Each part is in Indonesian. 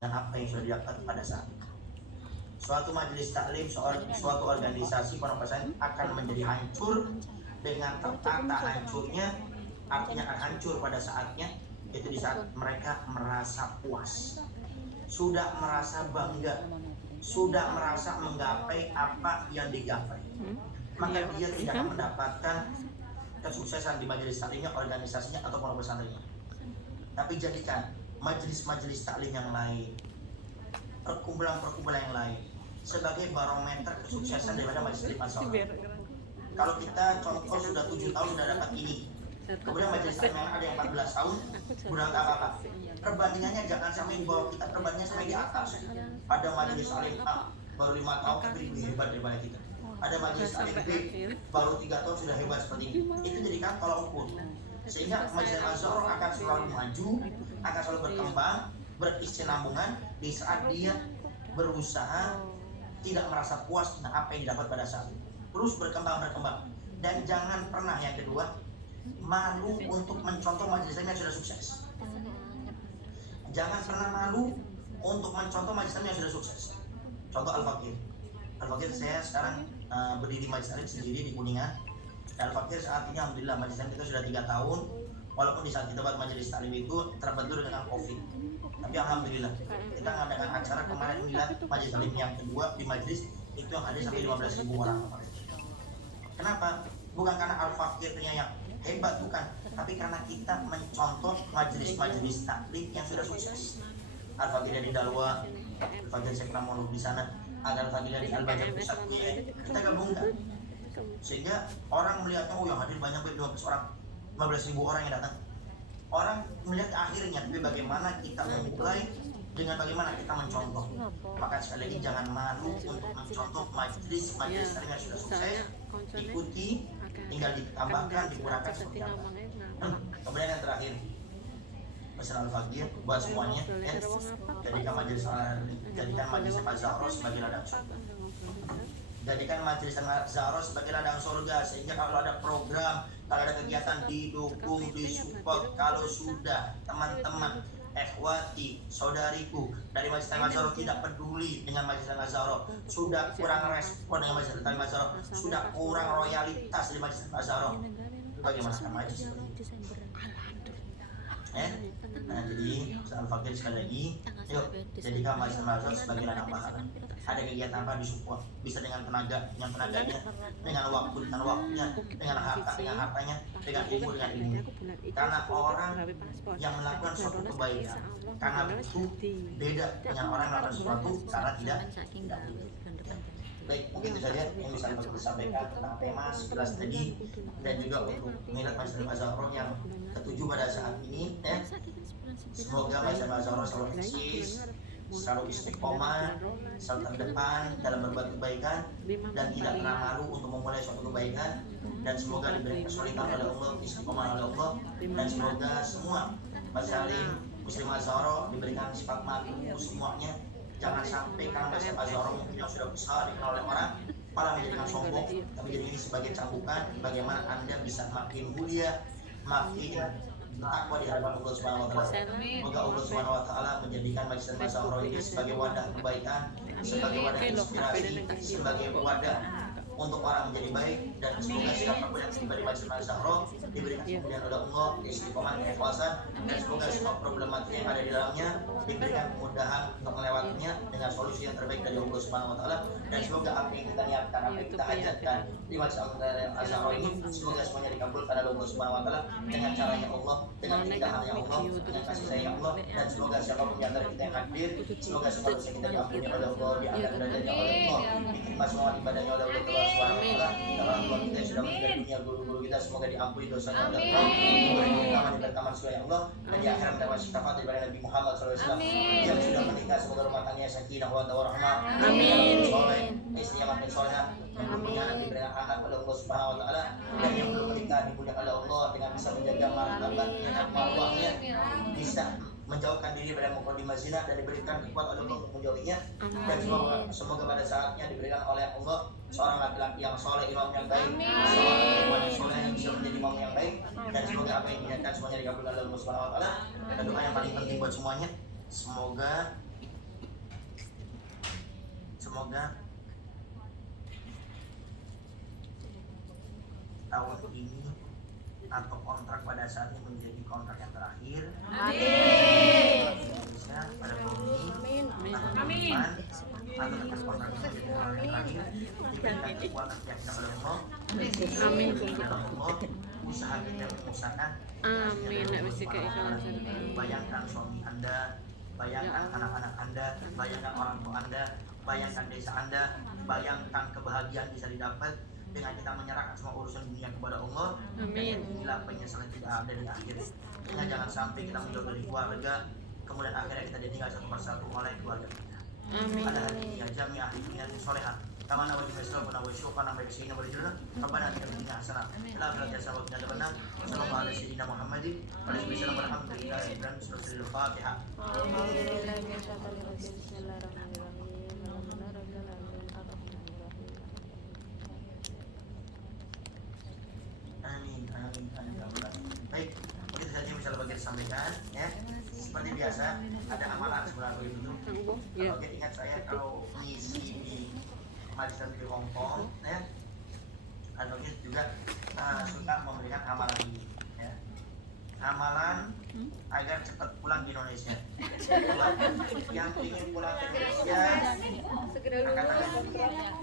dan apa yang sudah didapat pada saat itu. Suatu majelis taklim, suatu organisasi pondok pesantren akan menjadi hancur dengan tertata hancurnya, artinya akan hancur pada saatnya, itu di saat mereka merasa puas, sudah merasa bangga, sudah merasa menggapai apa yang digapai, maka dia tidak akan mendapatkan kesuksesan di majelis taklimnya, organisasinya atau pondok pesantrennya. Tapi jadikan majelis-majelis taklim yang lain, perkumpulan-perkumpulan yang lain sebagai barometer kesuksesan daripada majelis taklim Ansor. Kalau kita contoh sudah 7 tahun sudah dapat ini, kemudian majelis taklim yang ada yang 14 tahun udah nggak apa-apa. Perbandingannya jangan sampai di bawah kita, perbandingannya sampai di atas. Ada majelis taklim A baru 5 tahun tapi lebih hebat daripada kita. Ada majelis taklim B baru 3 tahun sudah hebat seperti ini. Itu jadikan tolak ukur. Sehingga majelis Ansor akan selalu maju, akan selalu berkembang, berkesinambungan di saat dia berusaha tidak merasa puas dengan apa yang didapat pada saat itu. Terus berkembang. Dan jangan pernah, yang kedua, malu untuk mencontoh majelis yang sudah sukses. Jangan pernah malu untuk mencontoh majelis yang sudah sukses. Contoh Al-Fakir. Al-Fakir, saya sekarang berdiri majelis sendiri di Kuningan. Dan Al-Fakir saat ini alhamdulillah majelis kita sudah 3 tahun. Walaupun di saat kita buat majelis taklim itu terbentur dengan COVID, tapi alhamdulillah kita ngadakan acara kemarin melihat majelis taklim yang kedua di majelis itu yang ada sampai 15.000 orang. Kenapa? Bukan karena Al-Fakirnya yang hebat, bukan, tapi karena kita mencontoh majelis-majelis taklim yang sudah sukses. Al-Fakir di Dalwa, Al-Fakir Sekram Monok di sana, ada Al-Fakir di Al-Bajar pusatnya, kita gabungkan sehingga orang melihatnya, oh yang hadir banyak, 12 orang, 15.000 orang yang datang. Orang melihat akhirnya, tapi bagaimana kita memulai dengan bagaimana kita mencontoh. Maka sekali lagi jangan malu untuk mencontoh majelis taklim yang sudah sukses, ikuti, tinggal ditambahkan, dikurangkan seperti apa. Kemudian yang terakhir, pesan Al-Fakir buat semuanya, jadikan majelis Al-Zahra sebagai ladang surga. Jadikan majelis Al-Zahra sebagai ladang surga, sehingga kalau ada program, kalau ada kegiatan didukung, disupport. Kalau sudah teman-teman, ikhwati, saudariku dari majelis Al-Zahra tidak peduli dengan majelis Al-Zahra, sudah kurang respon dengan majelis Al-Zahra, sudah kurang royalitas di majelis Al-Zahra, bagaimana akan maju seperti itu? Nah, jadi Al-Fakir sekali lagi, yuk jadikan majelis Al-Zahra sebagai ladang pahala. Ada kegiatan apa disupport, bisa dengan tenaganya, dengan waktunya, dengan hartanya, dengan ilmu. Karena orang yang melakukan suatu kebaikan karena butuh beda dengan orang yang melakukan sesuatu karena tidak butuh. Baik, mungkin itu saja yang bisa saya sampaikan tentang tema 11 tadi, dan juga untuk milad Majelis Al-Zahra yang ketujuh pada saat ini. Semoga Majelis Al-Zahra selalu eksis, selalu istiqomah, selalu terdepan dalam berbuat kebaikan, dan tidak pernah malu untuk memulai suatu kebaikan. Dan semoga diberi kesulitan oleh Allah, istiqomah oleh Allah, dan semoga semua Majelis Muslim Al-Zahra diberikan sifat malu semuanya. Jangan sampai karena Majelis Al-Zahra mungkin yang sudah besar dikenal oleh orang malah menjadikan sombong, tapi jadi ini sebagai cambukan bagaimana Anda bisa makin mulia, makin bertakwa di hadapan Allah Subhanahu wa taala. Semoga Allah Subhanahu wa taala menjadikan Majelis Al-Zahra ini sebagai wadah kebaikan, sebagai wadah inspirasi, sebagai wadah untuk orang menjadi baik, dan semoga siapa pun yang tiba di Majelis Al-Zahra diberikan kemudian oleh Allah istiqomah dan keikhlasan, dan semoga semua problematika yang ada di dalamnya diberikan kemudahan untuk melewatinya dengan solusi yang terbaik dari Allah Subhanahu wa taala. Dan semoga apa yang kita niatkan, apa yang kita hajatkan di Majelis Al-Zahra ini, semoga semuanya dikabulkan oleh Allah Subhanahu wa taala dengan caranya Allah, dengan keindahannya Allah, dengan kasih sayang Allah. Dan semoga siapapun di antara kita yang hadir, semoga semua dosa kita diampuni oleh Allah, diangkat derajatnya oleh Allah, diterima semua ibadahnya oleh Allah Subhanahu wa taala. Dan orang tua kita yang sudah meninggal dunia, guru-guru kita semoga diampuni dosanya oleh Allah, diberi taman surga Allah, dan di akhirat mendapat syafaat dari Nabi Muhammad SAW. Yang sudah menikah semoga rumah tangganya sakinah wa warahmah, amin. Soleh, istri yang makin soleh, yang belum punya anak diberikan anak oleh Allah Subhanahu wa taala, dan yang belum menikah dimuliakan oleh Allah dengan bisa menjaga martabatnya dan marwahnya, bisa menjauhkan diri dari mukadimah zina dan diberikan kekuatan oleh Allah untuk menjauhinya. Dan semoga pada saatnya diberikan oleh Allah seorang laki-laki yang soleh, imam yang baik, seorang perempuan yang soleh yang bisa menjadi imam yang baik. Dan semoga apa yang diniatkan semuanya dikabulkan oleh Allah Subhanahu wa taala. Dan doa yang paling penting buat semuanya, semoga semoga tahun ini atau kontrak pada saat ini menjadi kontrak yang terakhir. Amin. Indonesia pada bumi. Amin. Atau atas kontrak ini menjadi kontrak yang terakhir. Diberikan kekuatan keyakinan oleh Allah. Amin. Allah usaha kita mengusahakan. Amin. Bayangkan suami Anda, bayangkan anak-anak Anda, bayangkan orang tua Anda, bayangkan desa Anda, bayangkan kebahagiaan bisa didapat dengan kita menyerahkan semua urusan dunia kepada Allah. Amin. Inilah penyesalan tidak ada di akhir. Sehingga jangan sampai kita menjauh dari keluarga, kemudian akhirnya kita ditinggal satu persatu oleh keluarga kita. Amin. Pada hari ini jami ahli dunia solehah. Kama na wajib Islam wa syukur na bersihina wa rijuna. Rabbana atina fid dunya hasanah. La ilaha illa anta wa qina sallallahu alaihi sayyidina Muhammadin wa alihi wasallam walhamdulillahi rabbil alamin. Al-Fatihah. Amin. Baik, itu saja yang bisa bagian sampaikan ya. Seperti biasa ada amalan sebenarnya begitu. Oke, ingat saya kalau mengisi di Majelis di Hong Kong ya. Atau juga suka memberikan amalan ini ya. Amalan agar cepat pulang ke Indonesia. Yang ingin pulang ke Indonesia segera angkat tangan.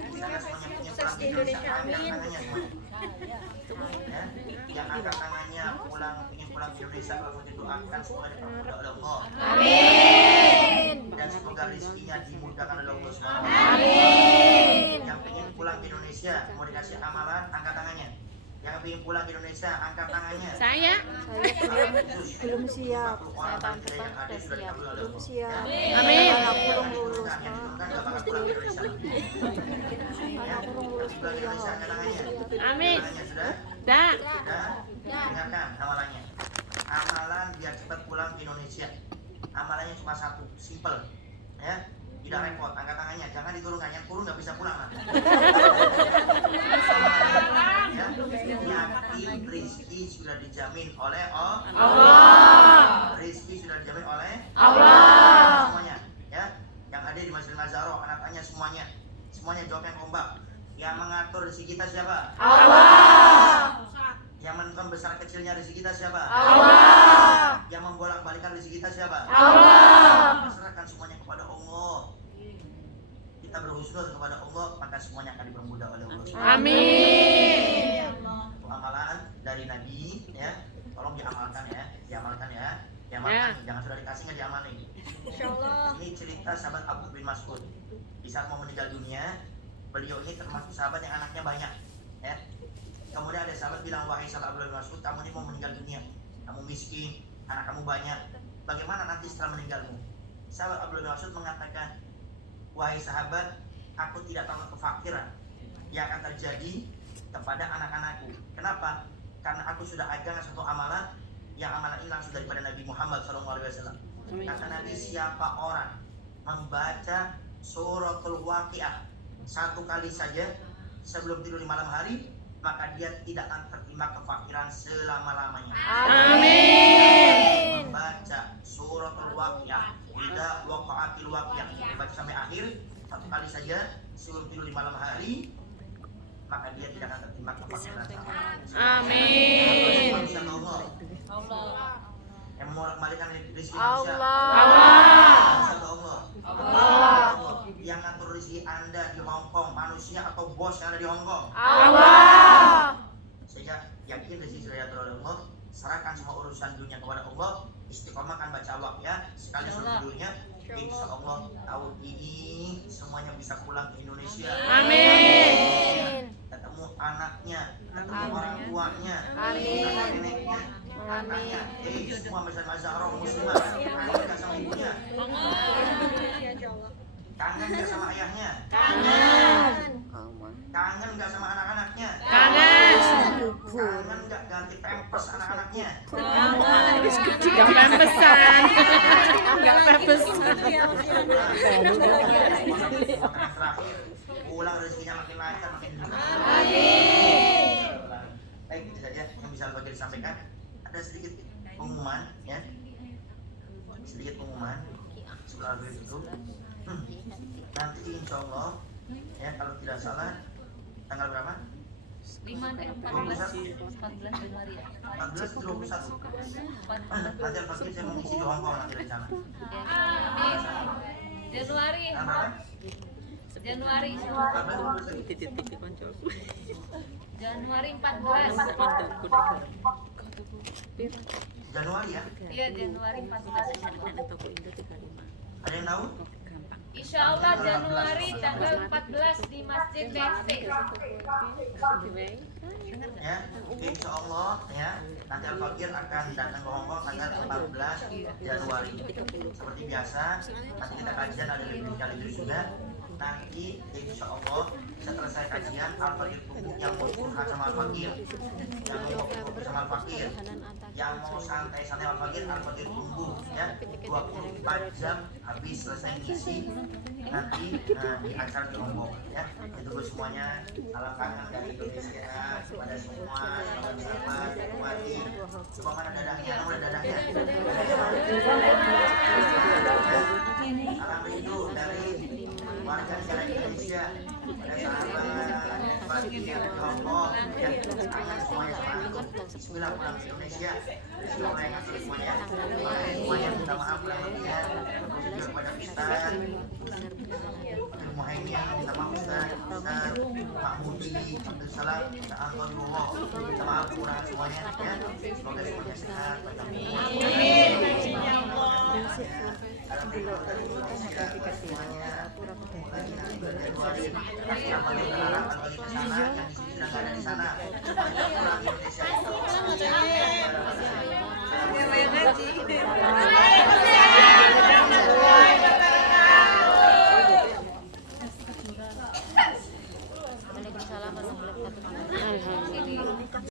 Di sana semuanya ingin pulang ke Indonesia, angkat tangannya semuanya. Ya, yang angkat tangannya ingin pulang ke Indonesia, langsung didoakan semoga dipermudah oleh Allah. Amin. Dan semoga rezekinya dimudahkan oleh Allah Subhanahu wa taala. Amin. Yang ingin pulang ke Indonesia mau dikasih amalan, angkat tangannya. Yang ingin pulang ke Indonesia, angkat tangannya. Saya belum siap. Saya tahun depan sudah siap. Belum siap. Amin. Anak belum lulus. Amin. Sudah? Dah. Dengarkan amalannya. Amalan biar cepat pulang ke Indonesia. Amalannya cuma satu, simple. Ya. Tidak repot, angkat tangannya, jangan diturunkan, yang turun nggak bisa pulang. Ya, yakin rizki sudah dijamin oleh Allah. Rizki sudah dijamin oleh Allah. Semuanya, ya, yang ada di Masjid Mazaro, anak-anaknya semuanya jawab yang kompak. Yang mengatur rezeki kita siapa? Allah. Yang menentukan besar kecilnya rezeki kita siapa? Allah. Yang membolak-balikan rezeki kita siapa? Allah. Serahkan semuanya kepada Allah. Kita berhusnul kepada Allah, maka semuanya akan dipermudah oleh Allah. Amin. Amalan dari Nabi, ya, tolong diamalkan ya, jangan sudah dikasih nggak diamalin. Insyaallah. Ini cerita sahabat Abu bin Mas'ud. Di saat mau meninggal dunia, beliau ini termasuk sahabat yang anaknya banyak, ya. Kemudian ada sahabat bilang, wahai sahabat Abu bin Mas'ud, kamu ini mau meninggal dunia, kamu miskin, anak kamu banyak, bagaimana nanti setelah meninggalmu? Sahabat Abu bin Mas'ud mengatakan, wahai sahabat, aku tidak tahu kefakiran yang akan terjadi kepada anak-anakku. Kenapa? Karena aku sudah ajarkan satu amalan, yang amalan ini langsung daripada Nabi Muhammad SAW. Kata Nabi, siapa orang membaca suratul Waqiah satu kali saja sebelum tidur di malam hari, maka dia tidak akan tertimpa kefakiran selama-lamanya. Amin. Membaca suratul Waqiah, idza waqa'atil waqiah, dibaca sampai akhir satu kali saja sebelum tidur di malam hari, maka dia tidak akan tertimpa kefakiran selama-lamanya. Amin. Yang membolak-balikan rezeki manusia Allah. Yang ngatur rezeki Anda di Hong Kong, manusia atau bos yang ada di Hong Kong? Allah. Sehingga yakin rezeki sudah diatur oleh Allah. Serahkan semua urusan dunia kepada Allah. Istiqomahkan baca Waqiah sekali sebelum tidurnya. Insya Allah tahun ini semuanya bisa pulang ke Indonesia. Amin. Ketemu anaknya, ketemu orang tuanya, ketemu neneknya, anaknya. Semua Masjid Mazaro muslimah. Kangen nggak sama ibunya? Kangen nggak sama ayahnya? Kangen nggak sama anak-anaknya? Kangen nggak ganti pampers anak-anaknya? Gak pempesan. Gak pempesan. Terakhir, pulang rezekinya makin lancar, makin amin. Baik, itu saja yang bisa bagi disampaikan. Ada sedikit pengumuman, ya. Sedikit pengumuman. Setelah itu, nanti insya Allah ya kalau tidak salah tanggal berapa? 14 Januari ya. 14 21. Nanti Al-Fakir saya mau ngisi di Hongkong nanti rencana. Amin. Januari. Januari. Januari 14. Januari ya? Iya, Januari 14. Ada yang tahu? Insya Allah Januari tanggal 14 di Masjid BSD. Ya, oke, insya Allah ya nanti Al-Fakir akan datang ke Hongkong tanggal 14 Januari seperti biasa. Nanti kita kajian ada lebih juga. Nanti insya Allah setelah saya kajian Al-Fakir tunggu yang mau curhat sama Al-Fakir, yang mau ngobrol sama Al-Fakir, yang mau santai-santai Al-Fakir tunggu ya 24 jam habis selesai ngisi nanti di acara di Hongkong ya. Itu semuanya salam kangen dari Indonesia kepada semua sahabat-sahabat Wati. Coba mana dadahnya? Mana dadahnya? Salam rindu dari warga negara Indonesia pada sahabat Wati yang di Hongkong ya. Kangen semuanya sama antum. Bismillah pulang ke Indonesia. Semoga yang ngasih semuanya. Semuanya minta maaf kurang lebihnya. Juga kepada Ustaz Muhaimin, minta maaf Ustaz Pak Mudi, Abdul Salam, minta Alhamdulillah, minta maaf kurang semuanya ya. Semoga semuanya sehat. Waalaikumsalam warahmatullahi wabarakatuh.